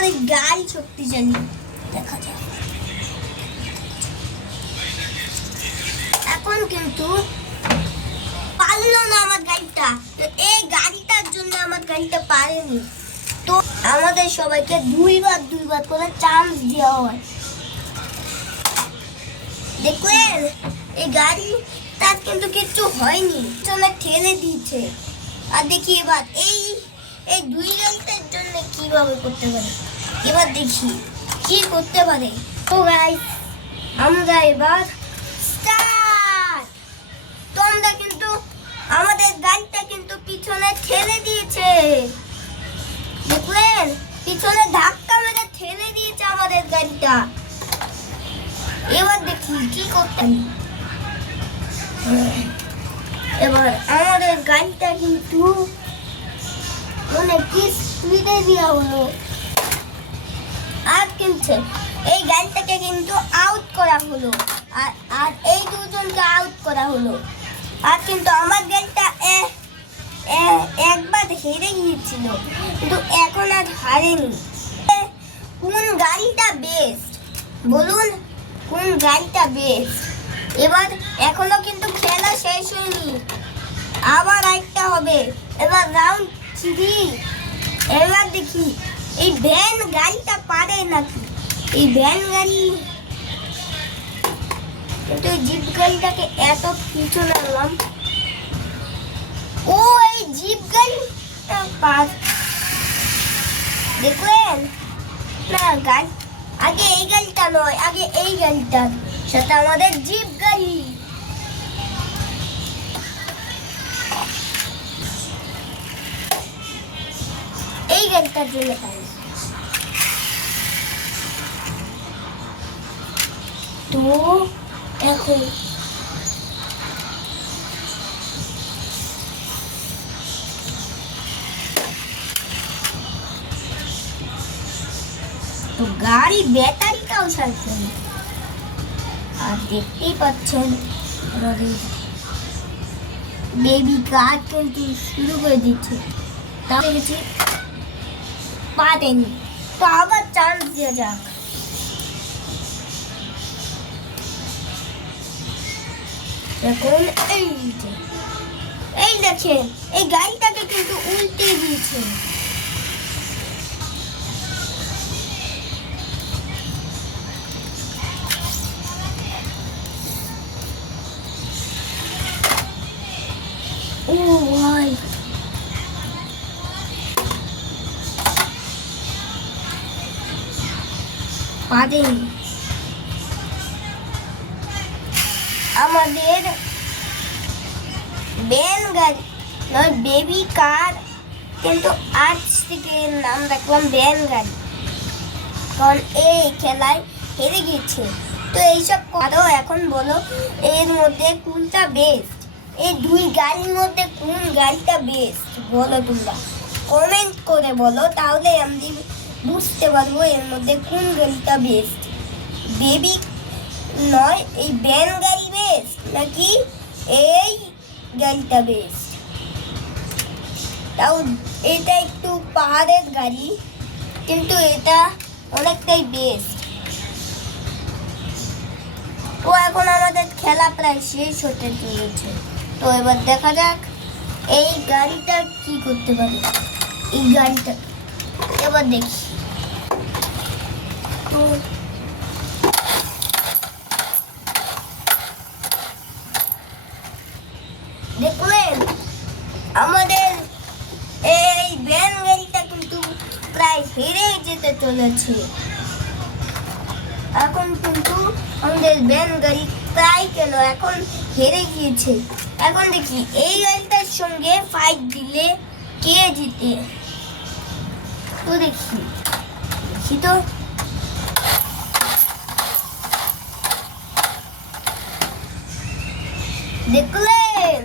আমাদের গাড়ি শক্তিশালী, দেখা যাক। এখন কিন্তু পারলো না আমার গাড়িটা, তো এই গাড়িটার জন্য আমার গাড়িটা পারেনি। তো আমাদের সবাইকে দুইবার করে চান্স দেওয়া হয়। দেখলেন এই গাড়ি তার কিন্তু কিছু হয়নি, চলে ঠেলে দিয়েছে। আর দেখি এবার এই দুই গাড়িটার জন্য কিভাবে করতে পারে, এবার দেখি কি করতে পারে। তো গাইস আমরা এবার স্টার্ট। তো আমরা কিন্তু আমাদের গাড়িটা কিন্তু পিছনে ঠেলে দিয়েছে, দেখলেন পিছনে ধাক্কা মেরে ঠেলে দিয়েছে আমাদের গাড়িটা। এবার দেখি কি করতে। এবার আমাদের গাড়িটা কিন্তু অনেক স্পিডে দেওয়া হলো, আর কিন্তু এই গাড়িটাকে কিন্তু আউট করা হলো, আর এই দুজনকে আউট করা হলো। আর কিন্তু আমার গাড়িটা একবার হেরে গিয়েছিল, কিন্তু এখন আর হারেনি। কোন গাড়িটা বেস্ট বলুন, কোন গাড়িটা বেস্ট? এবার এখনো কিন্তু খেলা শেষ হয়নি, আবার একটা হবে। এবার রাউন্ড 3। এবার দেখি এই ভ্যান গাড়িটা পারে নাকি। এই ভ্যান গাড়ি কিন্তু এই জিপ গাড়িটাকে এত পিছনে আনলাম। ও এই জিপ গাড়িটা পার, দেখলেন না গাড়ি আগে এই গাড়িটা নয়, আগে এই গাড়িটা, সেটা আমাদের জিপ গাড়ি। এই গাড়িটার জন্য পাই। তো এখন তো গাড়ি ব্যাটারিটাও চালছে না। আর দেখতেই পাচ্ছেন বেবি কার কিন্তু শুরু করে দিচ্ছে, তাও দেখেছি পারেনি। তো আবার চান্স দেওয়া যাক। এখন এই দেখেন এই গাড়িটাকে কিন্তু উল্টে দিয়েছে। ও ভাই পারেনি। আমাদের ভ্যান গাড়ি নয় বেবি কার, কিন্তু আজ থেকে নাম রাখলাম ভ্যান গাড়ি, কারণ এই খেলায় হেরে গিয়েছে। তো এইসব করো, এখন বলো এর মধ্যে কোনটা বেস্ট? এই দুই গাড়ির মধ্যে কোন গাড়িটা বেস্ট বলো, তোমরা কমেন্ট করে বলো, তাহলে আমি বুঝতে পারবো এর মধ্যে কোন গাড়িটা বেস্ট। বেবি নয় এই ভ্যান গাড়ি বেস্ট নাকি এই গাড়িটা বেস্ট? তাও এটা একটু পাহাড়ের গাড়ি, কিন্তু এটা অনেকটাই বেস্ট। তো এখন আমাদের খেলা প্রায় শেষ হতে চলেছে। তো এবার দেখা যাক এই গাড়িটা কি করতে পারে। এই গাড়িটা এবার দেখি। তো দেখলেন আমাদের এই ভ্যান গাড়িটা কিন্তু প্রায় হেরে যেতে চলেছে। এখন কিন্তু আমাদের ভ্যান গাড়ি প্রায় কেন এখন হেরে গিয়েছে। এখন দেখি এই গাড়িটার সঙ্গে ফাইট দিলে কে জিতে। তো দেখি তো দেখলেন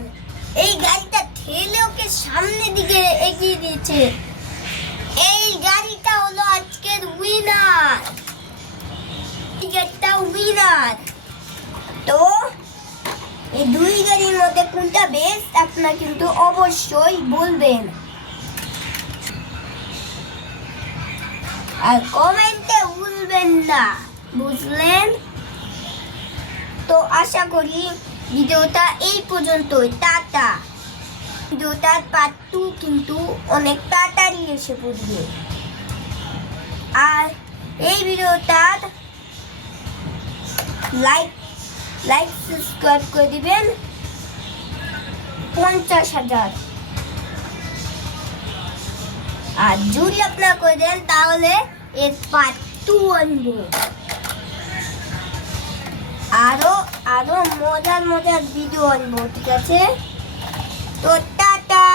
এই গাড়িটা ঠেলে ওকে সামনের দিকে এগিয়ে দিয়েছে। এই গাড়িটা হলো আজকের উইনার, একটা উইনার। তো এই দুই গাড়ির মধ্যে কোনটা বেস্ট আপনারা কিন্তু অবশ্যই বলবেন। আর কমেন্টে ভুলবেন না, বুঝলেন? তো আশা করি ভিডিওটা এই পর্যন্তই। টাটা। ভিডিওটার পার্ট 2 কিন্তু অনেক তাড়াতাড়ি এসে পড়বে। আর এই ভিডিওটার লাইক সাবস্ক্রাইব করে দিবেন 50,000। আর যদি আপনারা করে দেন তাহলে এর পার্ট 2 আনবো। আরো মজার ভিডিও আনবো, ঠিক আছে? তো টাটা।